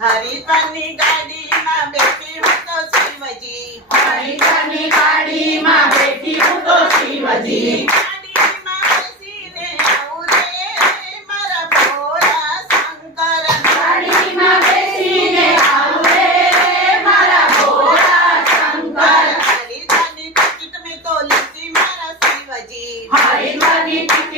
हरी पनी गाड़ी માં બેઠી હું તો શિવજી હરી પની ગાડી માં બેઠી હું તો શિવજી Hari Hari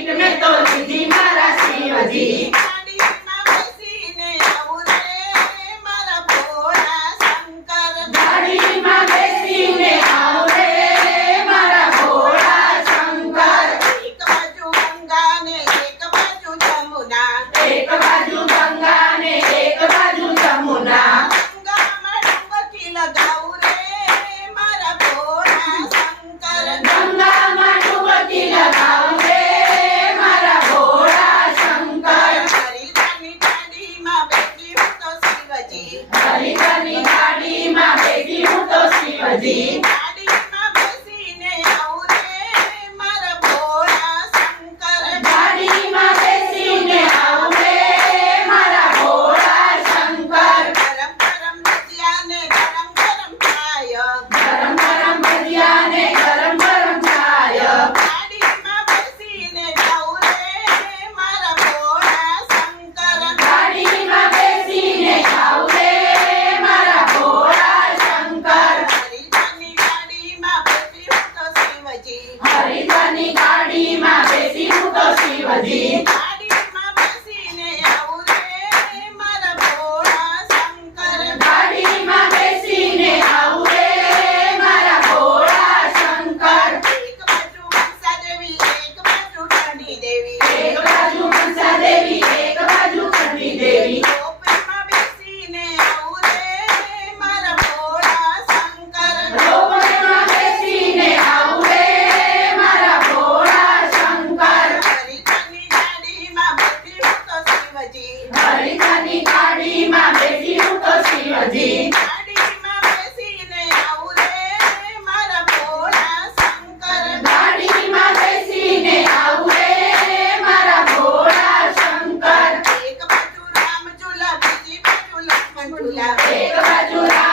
झुला एक बाजूला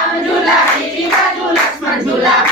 झुला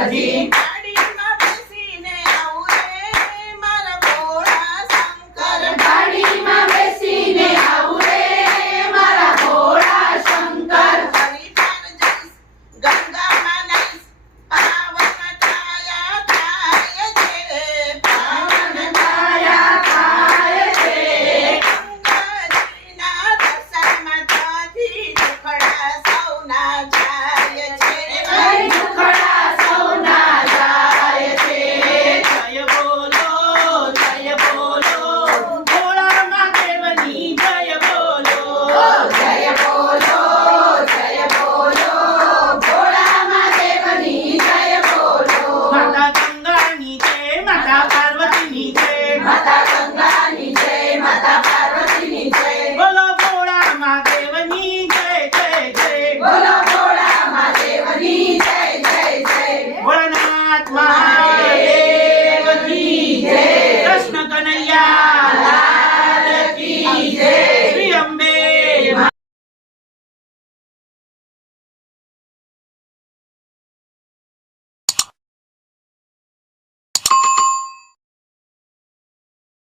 Brasil.